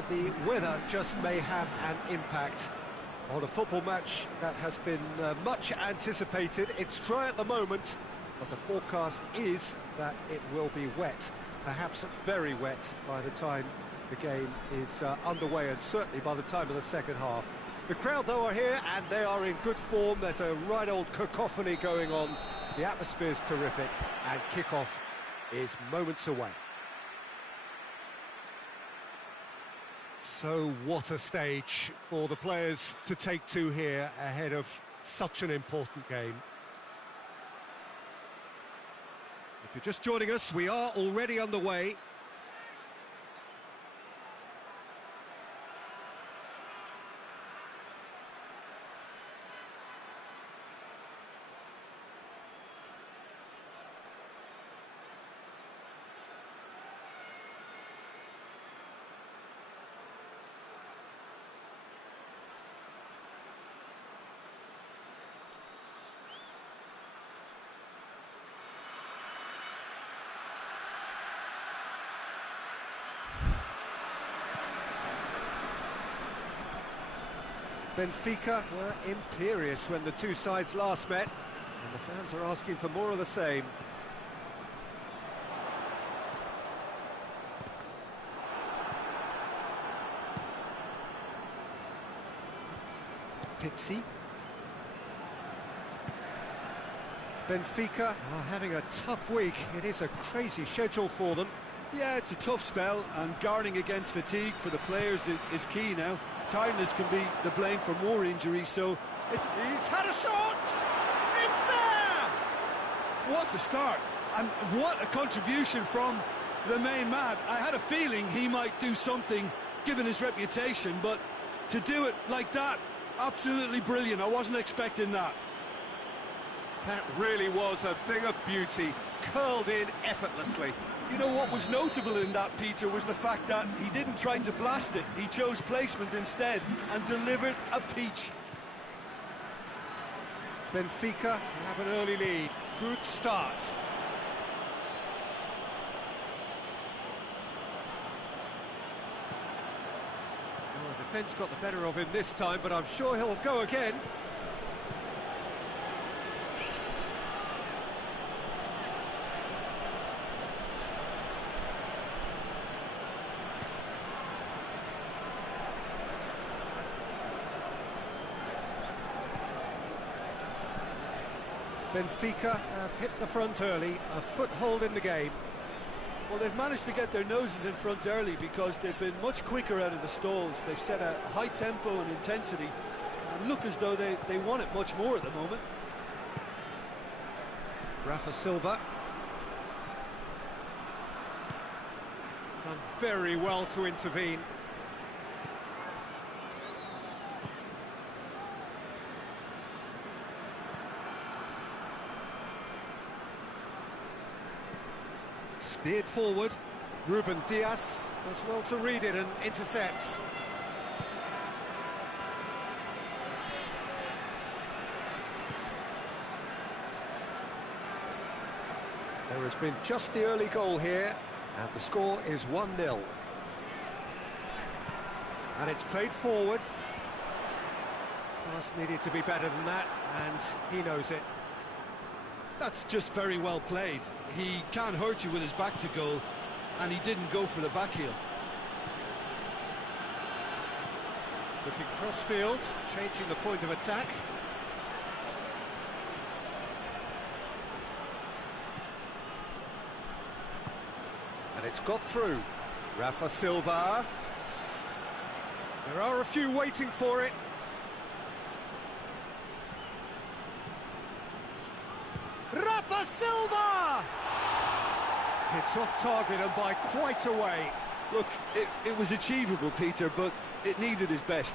where the weather just may have an impact on a football match that has been much anticipated. It's dry at the moment, but the forecast is that it will be wet, perhaps very wet by the time the game is underway, and certainly by the time of the second half. The crowd, though, are here, and they are in good form. There's a right old cacophony going on. The atmosphere's terrific, and kick-off is moments away. So what a stage for the players to take to here ahead of such an important game. If you're just joining us, we are already underway. Benfica were imperious when the two sides last met, and the fans are asking for more of the same. Pizzi. Benfica are having a tough week. It is a crazy schedule for them. Yeah, it's a tough spell, and guarding against fatigue for the players is key now. Tiredness can be the blame for more injuries, so it's... He's had a shot! It's there! What a start, and what a contribution from the main man. I had a feeling he might do something, given his reputation, but to do it like that, absolutely brilliant. I wasn't expecting that. That really was a thing of beauty, curled in effortlessly. You know what was notable in that, Peter, was the fact that he didn't try to blast it. He chose placement instead and delivered a peach. Benfica have an early lead. Good start. Oh, defence got the better of him this time, but I'm sure he'll go again. Benfica have hit the front early, a foothold in the game. Well, they've managed to get their noses in front early because they've been much quicker out of the stalls. They've set a high tempo and intensity and look as though they want it much more at the moment. Rafa Silva. Done very well to intervene. Steered forward, Ruben Dias does well to read it and intercepts. There has been just the early goal here, and the score is 1-0. And it's played forward. Pass needed to be better than that, and he knows it. That's just very well played. He can't hurt you with his back to goal, and he didn't go for the back heel. Looking cross-field, changing the point of attack. And it's got through. Rafa Silva. There are a few waiting for it. Rafa Silva! It's off target and by quite a way. Look, it was achievable, Peter, but it needed his best.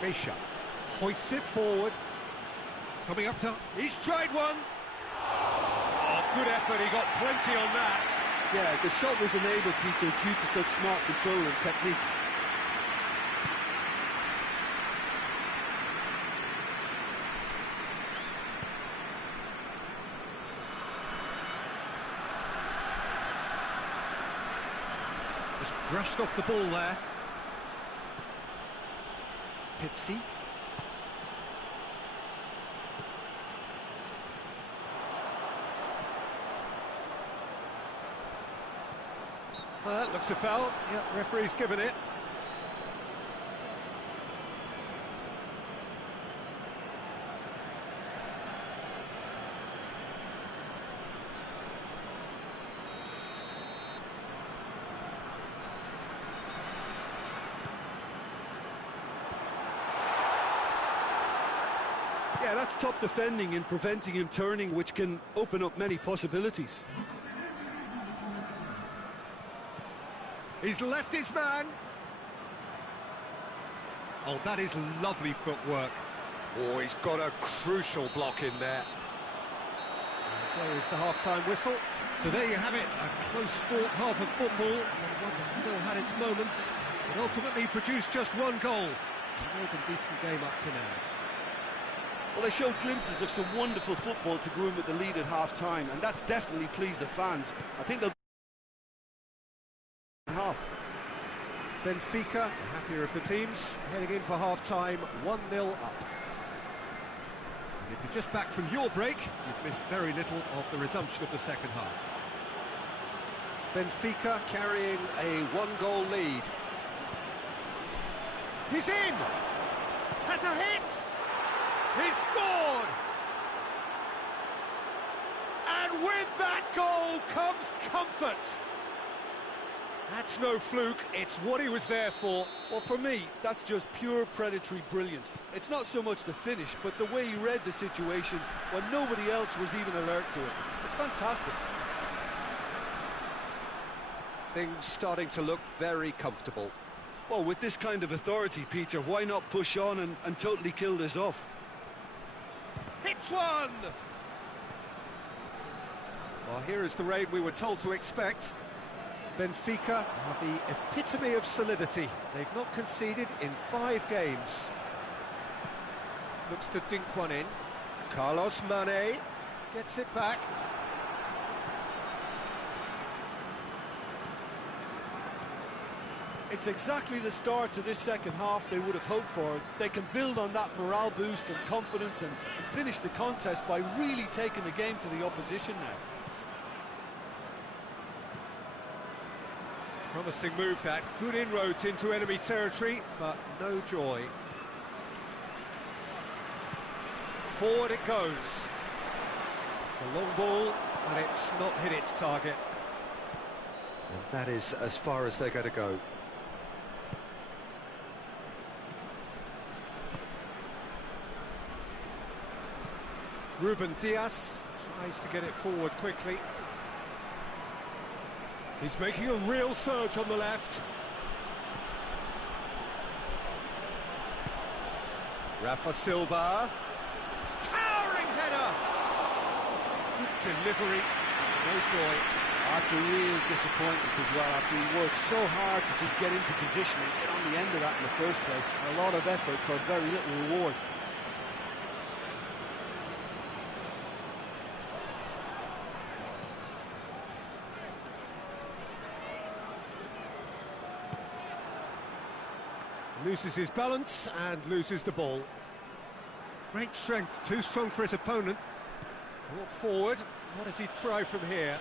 Fischer hoists it forward. Coming up to... He's tried one! Oh, good effort, he got plenty on that. Yeah, the shot was enabled, Peter, due to such smart control and technique. Just brushed off the ball there. Pizzi. Well, that looks a foul. Yep, referee's given it. Yeah, that's top defending and preventing him turning, which can open up many possibilities. He's left his man. Oh, that is lovely footwork. Oh, he's got a crucial block in there. And there is the half-time whistle. So there you have it, a close-fought half of football, and one that still had its moments, but ultimately produced just one goal. It's a more than decent game up to now. Well, they showed glimpses of some wonderful football to go in with the lead at half-time, and that's definitely pleased the fans. I think they'll... half. Benfica, the happier of the teams, heading in for half-time, 1-0 up. And if you're just back from your break, you've missed very little of the resumption of the second half. Benfica carrying a one-goal lead. He's in! Has a hit! He's scored! And with that goal comes comfort! That's no fluke, it's what he was there for. Well, for me, that's just pure predatory brilliance. It's not so much the finish, but the way he read the situation when nobody else was even alert to it. It's fantastic. Things starting to look very comfortable. Well, with this kind of authority, Peter, why not push on and totally kill this off? Hits one! Well, here is the rain we were told to expect. Benfica are the epitome of solidity. They've not conceded in 5 games. Looks to dink one in. Carlos Mane gets it back. It's exactly the start to this second half they would have hoped for. They can build on that morale boost and confidence and finish the contest by really taking the game to the opposition now. Promising move that, good inroads into enemy territory, but no joy. Forward it goes. It's a long ball, but it's not hit its target. And that is as far as they're going to go. Ruben Dias tries to get it forward quickly. He's making a real surge on the left. Rafa Silva. Towering header! Good delivery, no joy. That's a real disappointment as well, after he worked so hard to just get into position and get on the end of that in the first place. A lot of effort for very little reward. Loses his balance and loses the ball. Great strength, too strong for his opponent. Brought forward, what does he try from here?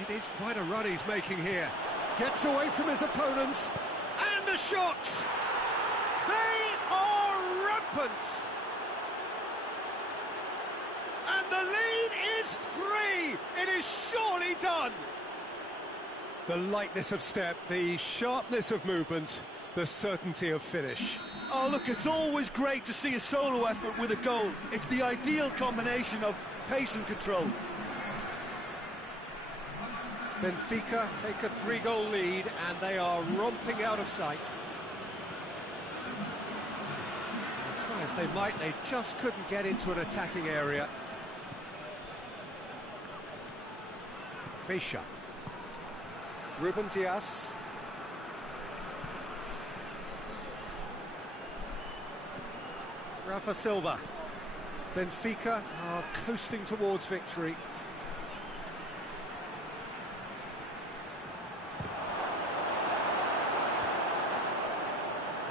It is quite a run he's making here. Gets away from his opponents, and the shots! They are rampant! And the lead is 3! It is surely done! The lightness of step, the sharpness of movement, the certainty of finish. Oh, look, it's always great to see a solo effort with a goal. It's the ideal combination of pace and control. Benfica take a 3-goal lead, and they are romping out of sight. Try as they might, they just couldn't get into an attacking area. Fischer. Ruben Dias. Rafa Silva. Benfica are coasting towards victory.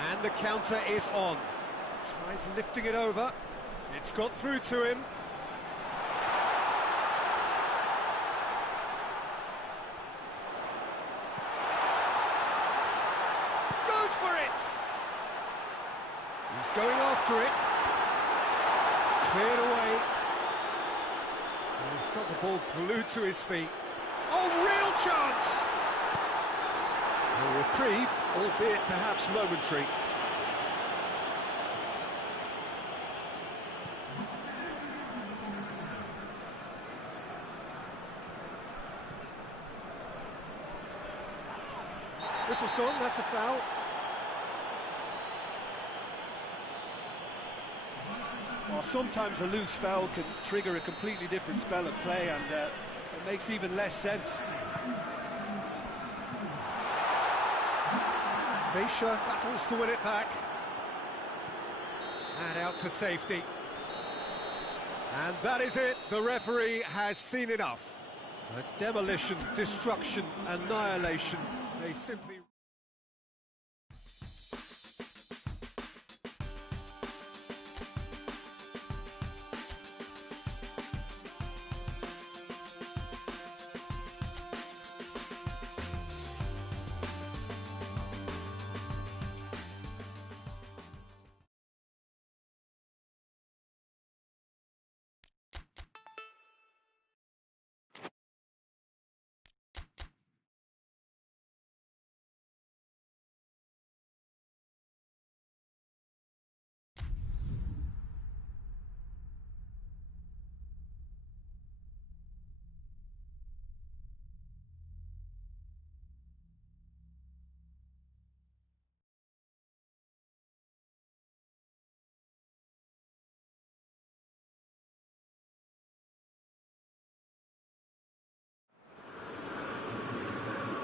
And the counter is on. Tries lifting it over. It's got through to him. Goes for it! He's going after it. Cleared away. And he's got the ball glued to his feet. Oh, real chance! A reprieve, albeit perhaps momentary. Whistle's gone, that's a foul. Well, sometimes a loose foul can trigger a completely different spell of play, and it makes even less sense. Fischer battles to win it back. And out to safety. And that is it. The referee has seen enough. A demolition, destruction, annihilation. They simply...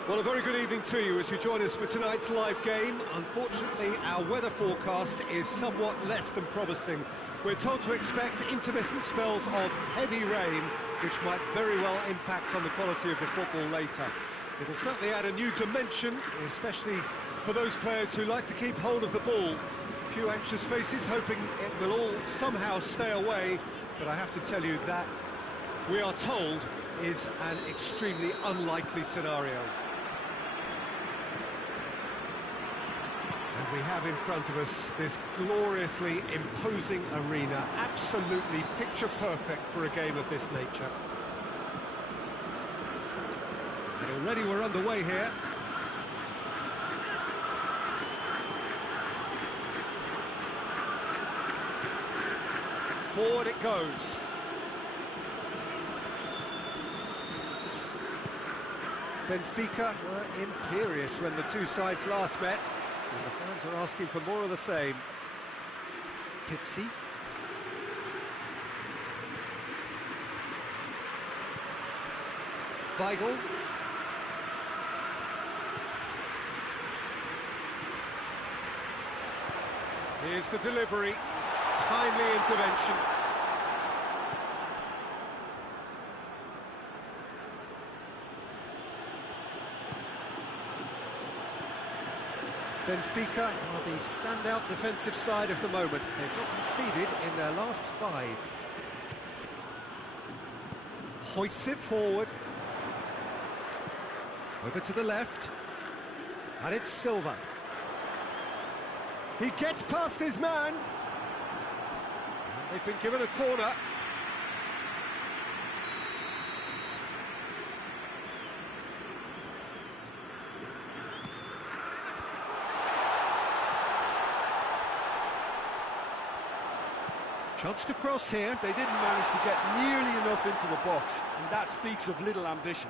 Well, a very good evening to you as you join us for tonight's live game. Unfortunately, our weather forecast is somewhat less than promising. We're told to expect intermittent spells of heavy rain, which might very well impact on the quality of the football later. It'll certainly add a new dimension, especially for those players who like to keep hold of the ball. A few anxious faces hoping it will all somehow stay away, but I have to tell you that we are told is an extremely unlikely scenario. And we have in front of us this gloriously imposing arena, absolutely picture perfect for a game of this nature. And already we're underway here. Forward it goes. Benfica were imperious when the two sides last met. And the fans are asking for more of the same. Pizzi. Weigl. Here's the delivery. Timely intervention. Benfica are the standout defensive side of the moment. They've not conceded in their last 5. Hoists it forward. Over to the left. And it's Silva. He gets past his man. They've been given a corner. Chance to cross here. They didn't manage to get nearly enough into the box, and that speaks of little ambition.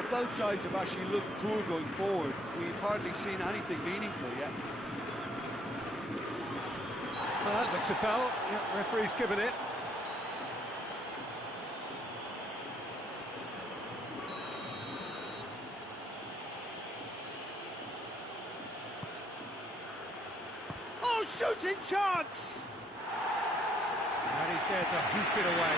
But both sides have actually looked poor going forward. We've hardly seen anything meaningful yet. Well, that looks a foul. Yeah, referee's given it. Oh, shooting chance! And he's there to hoof it away.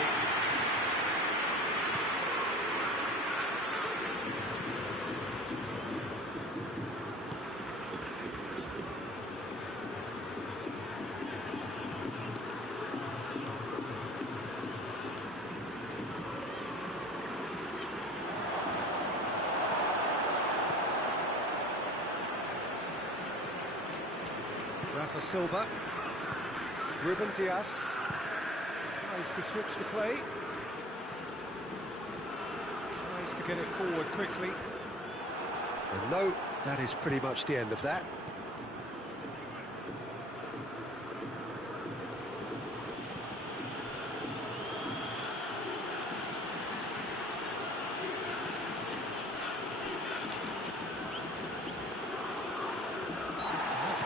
Rafa Silva, Ruben Diaz tries to switch the play, tries to get it forward quickly, and no, that is pretty much the end of that.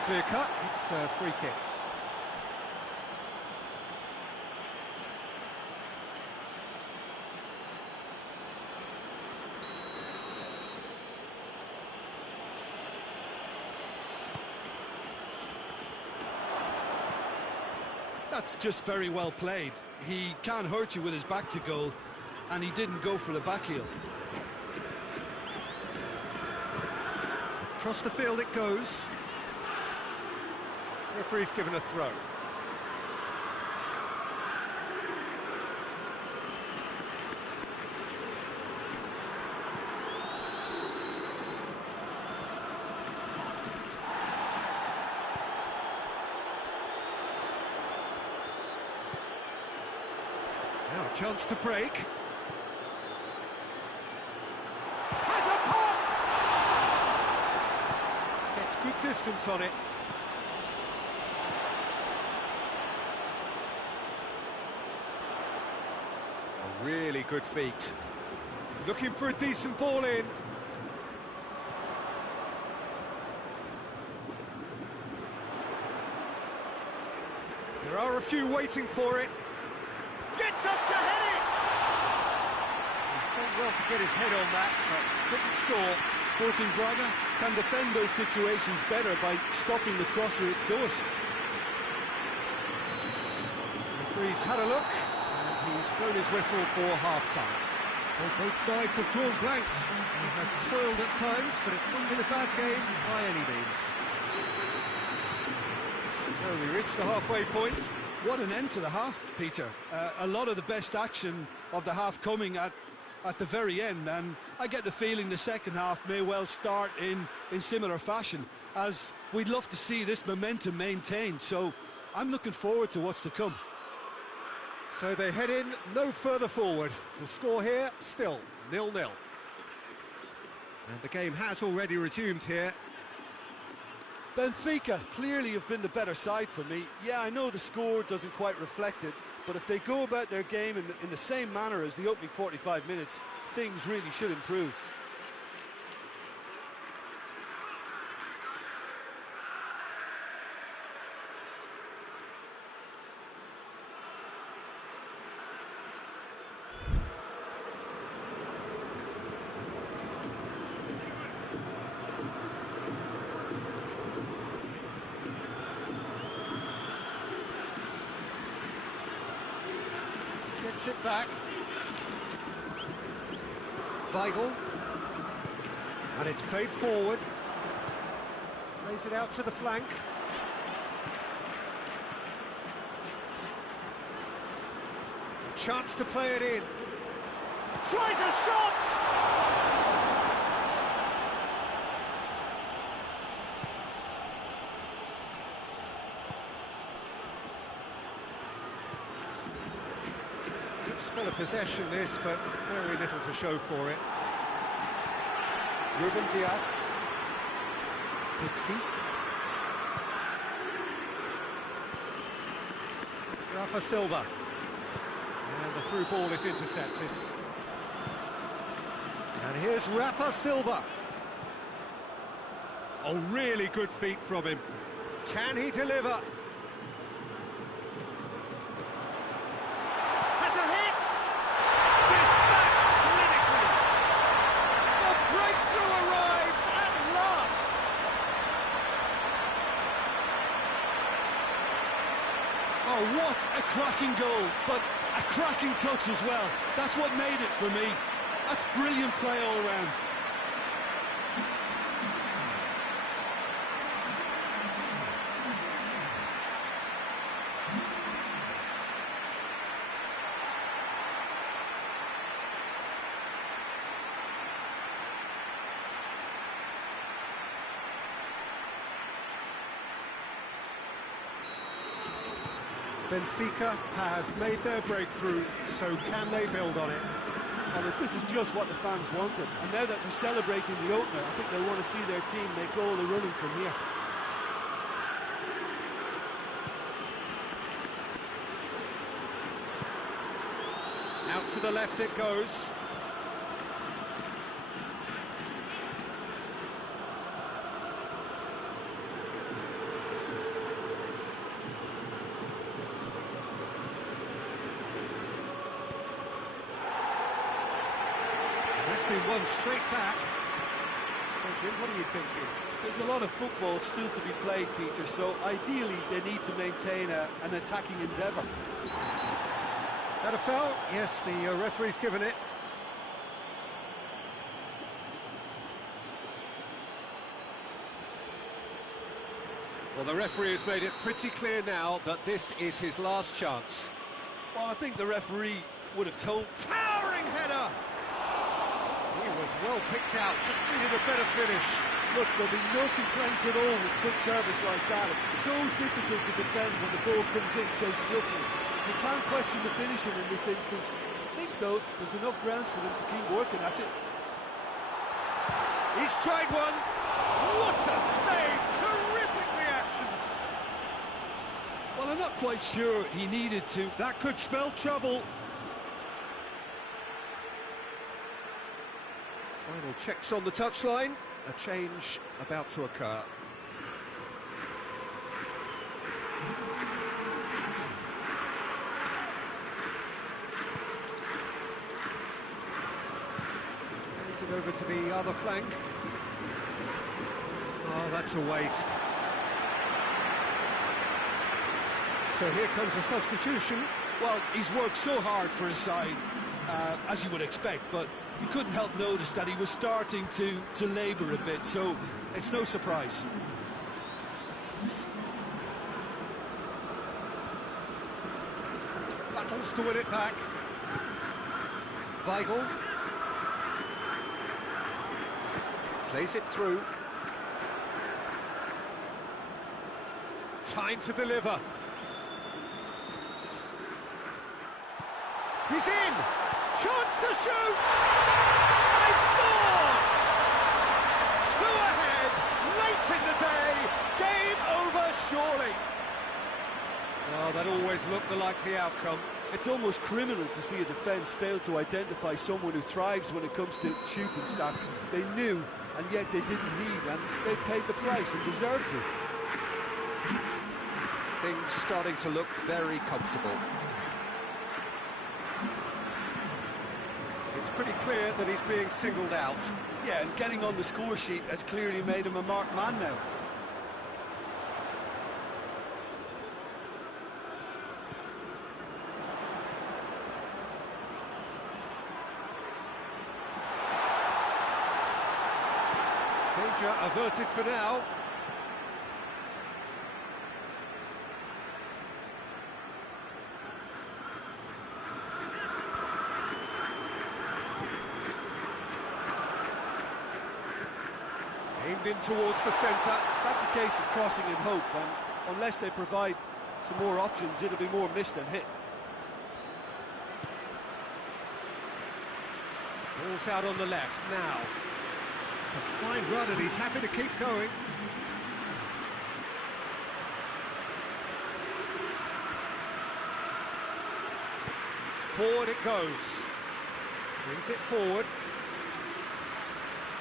Clear cut, it's a free kick. That's just very well played. He can't hurt you with his back to goal, and he didn't go for the back heel. Across the field it goes. Referee's given a throw. Now a chance to break. Has a pop! Gets good distance on it. Really good feet. Looking for a decent ball in. There are a few waiting for it. Gets up to head it! He's done well to get his head on that, but couldn't score. Sporting Braga can defend those situations better by stopping the crosser at source. Referee's had a look. He's blown his whistle for half-time. Well, both sides have drawn blanks. They have toiled at times, but it's not been a bad game by any means. So we reach the halfway point. What an end to the half, Peter. A lot of the best action of the half coming at the very end, and I get the feeling the second half may well start in similar fashion, as we'd love to see this momentum maintained. So I'm looking forward to what's to come. So they head in no further forward. The score here, still 0-0. And the game has already resumed here. Benfica clearly have been the better side for me. Yeah, I know the score doesn't quite reflect it, but if they go about their game in the same manner as the opening 45 minutes, things really should improve. Gets it back. Weigl. And it's played forward. Plays it out to the flank. A chance to play it in. Tries a shot! Spell of possession this, but very little to show for it. Ruben Diaz. Dixie. Rafa Silva. And the through ball is intercepted. And here's Rafa Silva. Oh, really good feet from him. Can he deliver? Has a hit! Dispatched clinically! The breakthrough arrives at last! Oh, what a cracking goal, but a cracking touch as well. That's what made it for me. That's brilliant play all round. Benfica have made their breakthrough, so can they build on it? Well, this is just what the fans wanted, and now that they're celebrating the opener, I think they'll want to see their team make all the running from here. Out to the left it goes. Been one straight back. So Jim, what are you thinking? There's a lot of football still to be played, Peter, so ideally they need to maintain an attacking endeavour. That a foul? Yes, the referee's given it. Well, the referee has made it pretty clear now that this is his last chance. Well, I think the referee would have told... Towering header! He was well picked out, just needed a better finish. Look, there'll be no complaints at all with quick service like that. It's so difficult to defend when the ball comes in so swiftly. You can't question the finishing in this instance. I think, though, there's enough grounds for them to keep working at it. He's tried one. What a save! Terrific reactions. Well, I'm not quite sure he needed to. That could spell trouble. Final checks on the touchline. A change about to occur. Plays it over to the other flank. Oh, that's a waste. So here comes a substitution. Well, he's worked so hard for his side, as you would expect, but you couldn't help notice that he was starting to labour a bit, so it's no surprise. Battles to win it back. Weigl plays it through. Time to deliver. He's in! Chance to shoot! They've scored! 2 ahead, late in the day, game over surely. Well, that always looked the likely outcome. It's almost criminal to see a defence fail to identify someone who thrives when it comes to shooting stats. They knew, and yet they didn't heed, and they've paid the price and deserve to. Things starting to look very comfortable. It's pretty clear that he's being singled out. Yeah, and getting on the score sheet has clearly made him a marked man now. Danger averted for now. Aimed in towards the centre. That's a case of crossing in hope, and unless they provide some more options, it'll be more missed than hit. Ball's out on the left now. It's a fine run and he's happy to keep going. Forward it goes. Brings it forward.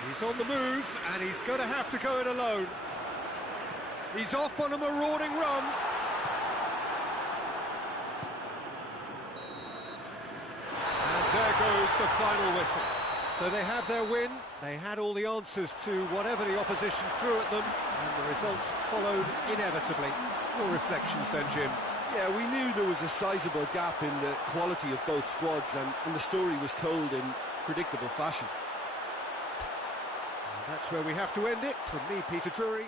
He's on the move, and he's going to have to go it alone. He's off on a marauding run. And there goes the final whistle. So they have their win. They had all the answers to whatever the opposition threw at them, and the result followed inevitably. Your reflections then, Jim? Yeah, we knew there was a sizable gap in the quality of both squads, and the story was told in predictable fashion. And that's where we have to end it. From me, Peter Drury.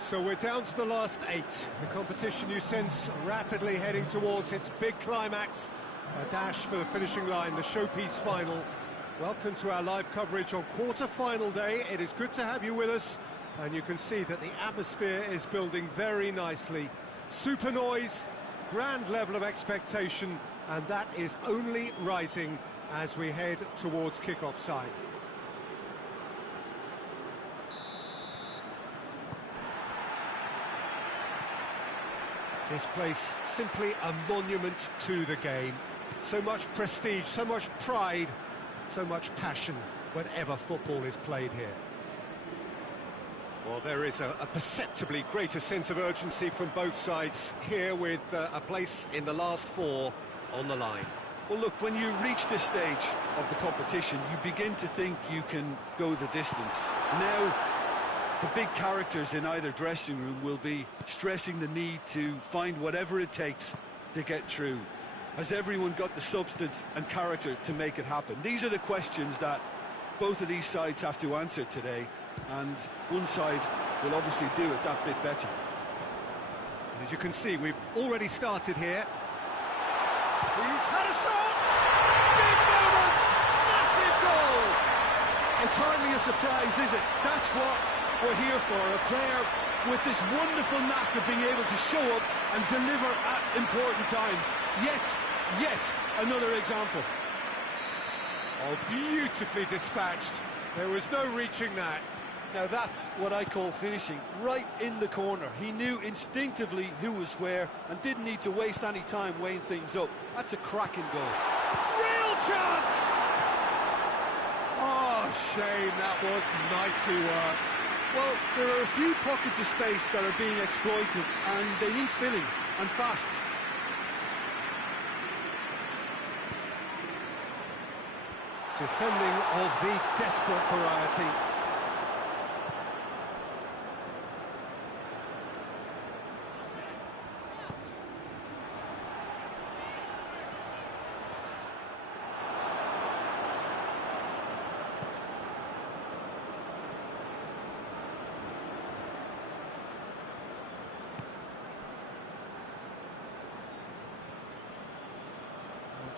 So we're down to the last 8. The competition you sense rapidly heading towards its big climax. A dash for the finishing line, the showpiece final. Welcome to our live coverage on quarter-final day. It is good to have you with us, and you can see that the atmosphere is building very nicely. Super noise, grand level of expectation, and that is only rising as we head towards kick-off side. This place simply a monument to the game. So much prestige, so much pride, so much passion whenever football is played here. Well, there is a perceptibly greater sense of urgency from both sides here, with a place in the last 4 on the line. Well, look, when you reach this stage of the competition, you begin to think you can go the distance. Now, the big characters in either dressing room will be stressing the need to find whatever it takes to get through. Has everyone got the substance and character to make it happen? These are the questions that both of these sides have to answer today, and one side will obviously do it that bit better. As you can see, we've already started here. He's had a shot! Big moment! Massive goal! It's hardly a surprise, is it? That's what we're here for, a player with this wonderful knack of being able to show up and deliver at important times. Yet another example. Oh, beautifully dispatched. There was no reaching that. Now that's what I call finishing, right in the corner. He knew instinctively who was where and didn't need to waste any time weighing things up. That's a cracking goal. Real chance! Oh, shame, that was nicely worked. Well, there are a few pockets of space that are being exploited, and they need filling, and fast. Defending of the desperate variety.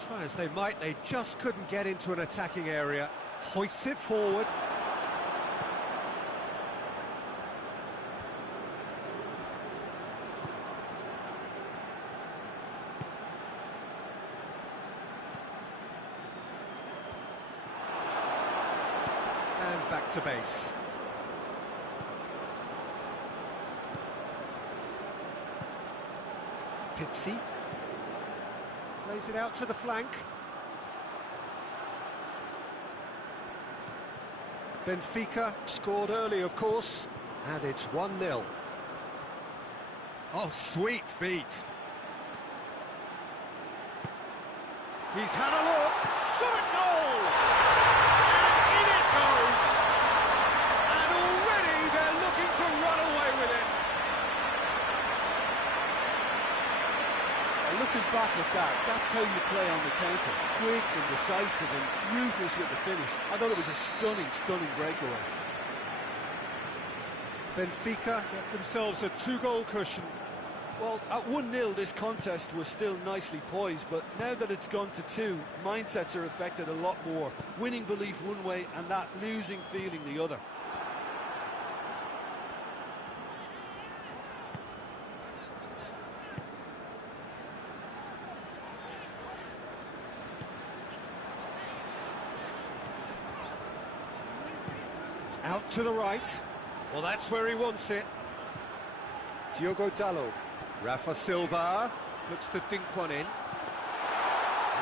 Try as they might, they just couldn't get into an attacking area. Hoists it forward. And back to base. Pizzi. Plays it out to the flank. Benfica scored early, of course, and it's 1-0. Oh, sweet feet. He's had a look, shot at goal! And in it goes! And already they're looking to run away with it. Looking back at that, that's how you play on the counter. Quick and decisive and ruthless with the finish. I thought it was a stunning, stunning breakaway. Benfica get themselves a 2-goal cushion. Well, at 1-0 this contest was still nicely poised, but now that it's gone to 2, mindsets are affected a lot more. Winning belief one way and that losing feeling the other. Out to the right. Well, that's where he wants it. Diogo Dalot. Rafa Silva looks to dink one in.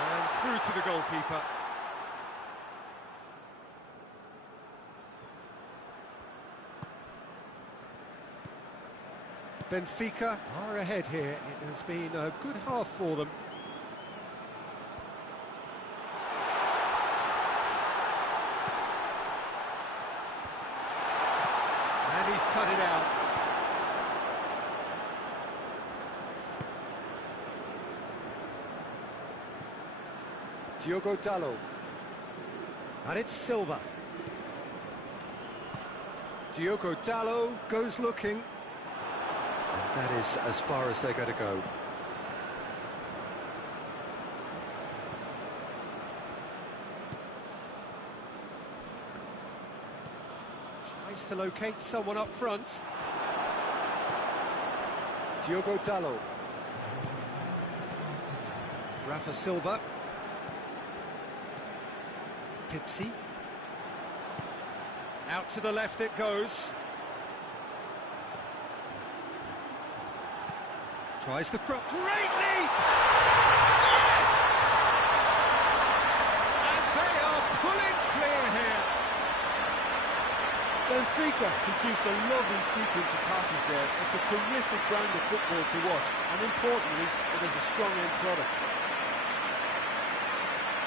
And through to the goalkeeper. Benfica are ahead here. It has been a good half for them. And he's cut it out. Diogo Dalot. And it's Silva. Diogo Dalot goes looking. And that is as far as they're going to go. Tries to locate someone up front. Diogo Dalot. Rafa Silva. Pizzi. Out to the left it goes. Tries the cross. Great leap! Yes! And they are pulling clear here. Benfica produced a lovely sequence of passes there. It's a terrific brand of football to watch, and importantly, it is a strong end product.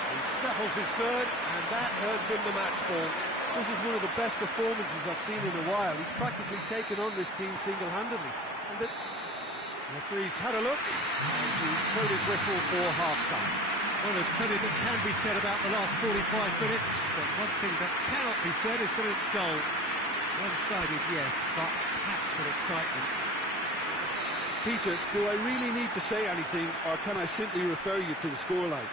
He snaffles his third, and that earns him the match ball. This is one of the best performances I've seen in a while. He's practically taken on this team single-handedly. And the referee's had a look, and he's blown his whistle for half-time. Well, there's plenty that can be said about the last 45 minutes, but one thing that cannot be said is that it's dull. One-sided, yes, but packed with excitement. Peter, do I really need to say anything, or can I simply refer you to the scoreline?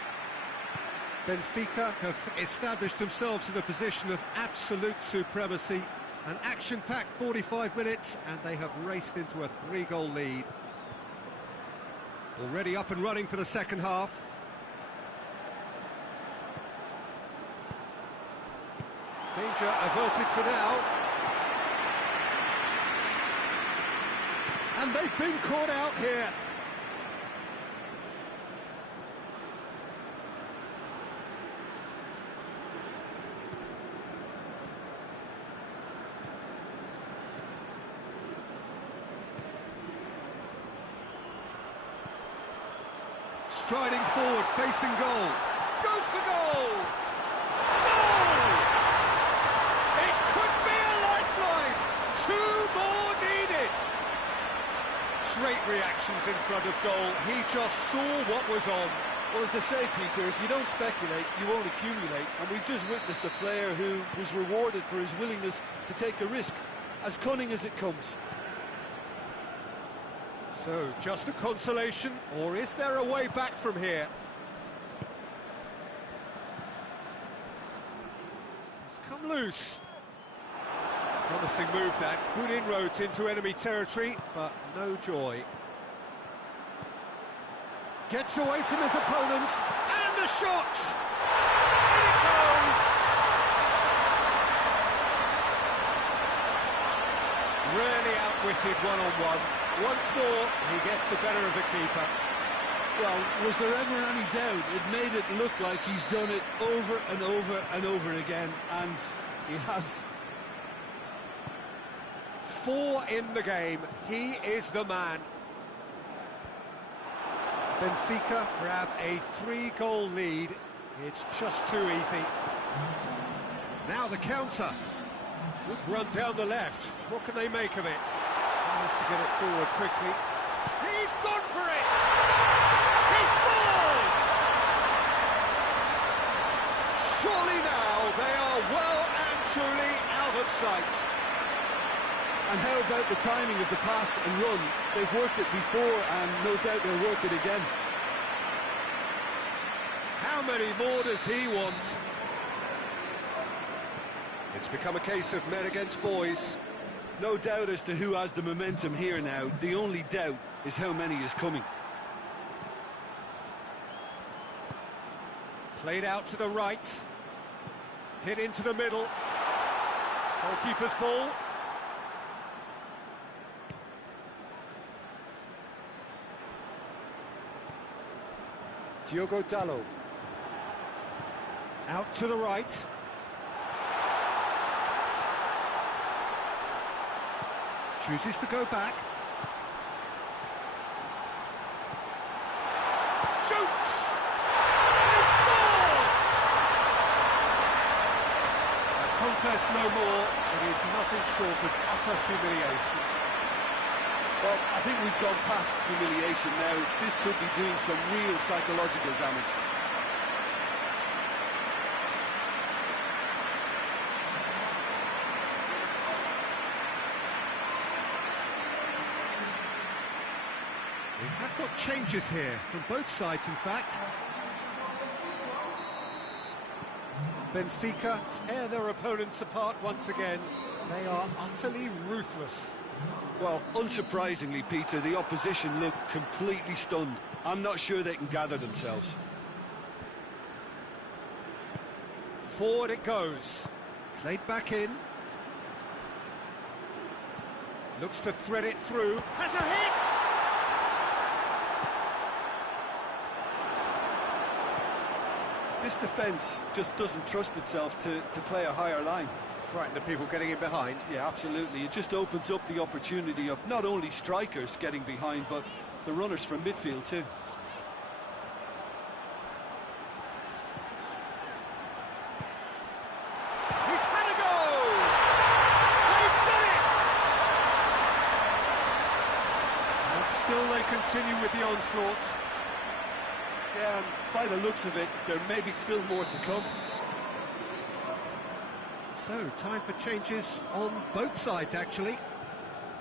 Benfica have established themselves in a position of absolute supremacy. An action-packed 45 minutes, and they have raced into a 3-goal lead. Already up and running for the second half. Danger averted for now. And they've been caught out here. Striding forward, facing goal. Goes for goal! Goal! It could be a lifeline! 2 more needed! Great reactions in front of goal. He just saw what was on. Well, as they say, Peter, if you don't speculate, you won't accumulate. And we've just witnessed a player who was rewarded for his willingness to take a risk, as cunning as it comes. So, just a consolation, or is there a way back from here? He's come loose. Promising move that, good inroads into enemy territory, but no joy. Gets away from his opponent, and the shot! In it goes! Really outwitted one-on-one. Once more, he gets the better of the keeper. Well, was there ever any doubt? It made it look like he's done it over and over and over again, and he has 4 in the game. He is the man. Benfica grab a 3-goal lead. It's just too easy. Now the counter. Good run down the left. What can they make of it? Tries to get it forward quickly. He's gone for it! He scores! Surely now they are well and truly out of sight. And how about the timing of the pass and run? They've worked it before and no doubt they'll work it again. How many more does he want? It's become a case of men against boys. No doubt as to who has the momentum here now. The only doubt is how many is coming. Played out to the right. Hit into the middle. Goalkeeper's ball. Diogo Dalot. Out to the right. Chooses to go back. Shoots! He scored! A contest no more. It is nothing short of utter humiliation. Well, I think we've gone past humiliation now. This could be doing some real psychological damage. We have got changes here, from both sides in fact. Benfica tear their opponents apart once again. They are utterly ruthless. Well, unsurprisingly, Peter, the opposition look completely stunned. I'm not sure they can gather themselves. Forward it goes. Played back in. Looks to thread it through. Has a hit! This defence just doesn't trust itself to play a higher line. Frightened of people getting in behind. Yeah, absolutely. It just opens up the opportunity of not only strikers getting behind, but the runners from midfield too. He's had a go! They've done it! And still they continue with the onslaught. Yeah, and by the looks of it, there may be still more to come. So, time for changes on both sides, actually.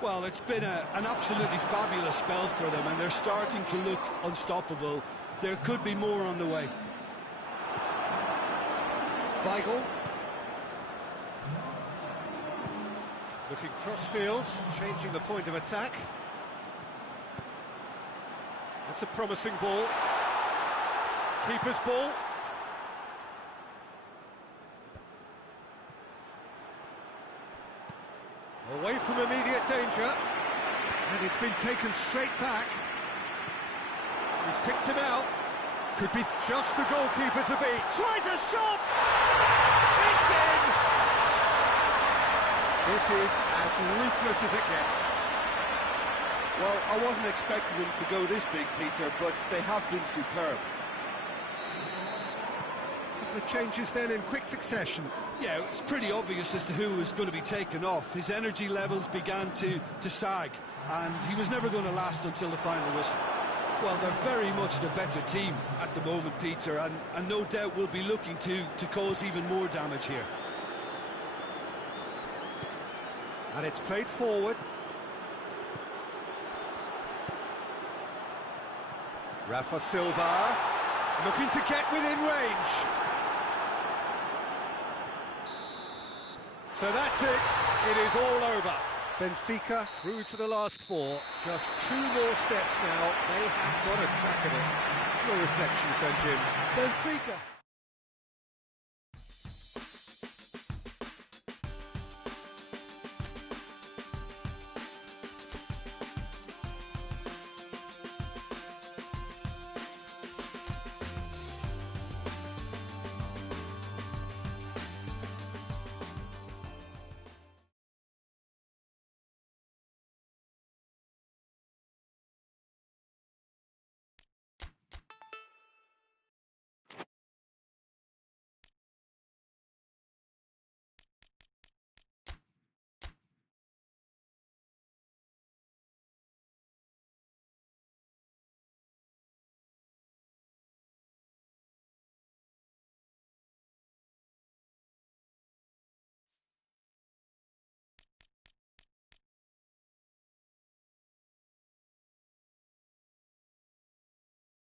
Well, it's been an absolutely fabulous spell for them, and they're starting to look unstoppable. There could be more on the way. Weigl. Looking cross-field, changing the point of attack. That's a promising ball. Keeper's ball. Away from immediate danger. And it's been taken straight back. He's picked him out. Could be just the goalkeeper to beat. Tries a shot! It's in! This is as ruthless as it gets. Well, I wasn't expecting them to go this big, Peter, but they have been superb. The changes then in quick succession. Yeah, it's pretty obvious as to who was going to be taken off. His energy levels began to sag, and he was never going to last until the final whistle. Well, they're very much the better team at the moment, Peter, and no doubt will be looking to cause even more damage here. And it's played forward. Rafa Silva looking to get within range. So that's it. It is all over. Benfica through to the last 4. Just 2 more steps now. They have got a crack at it. Your reflections then, Jim. Benfica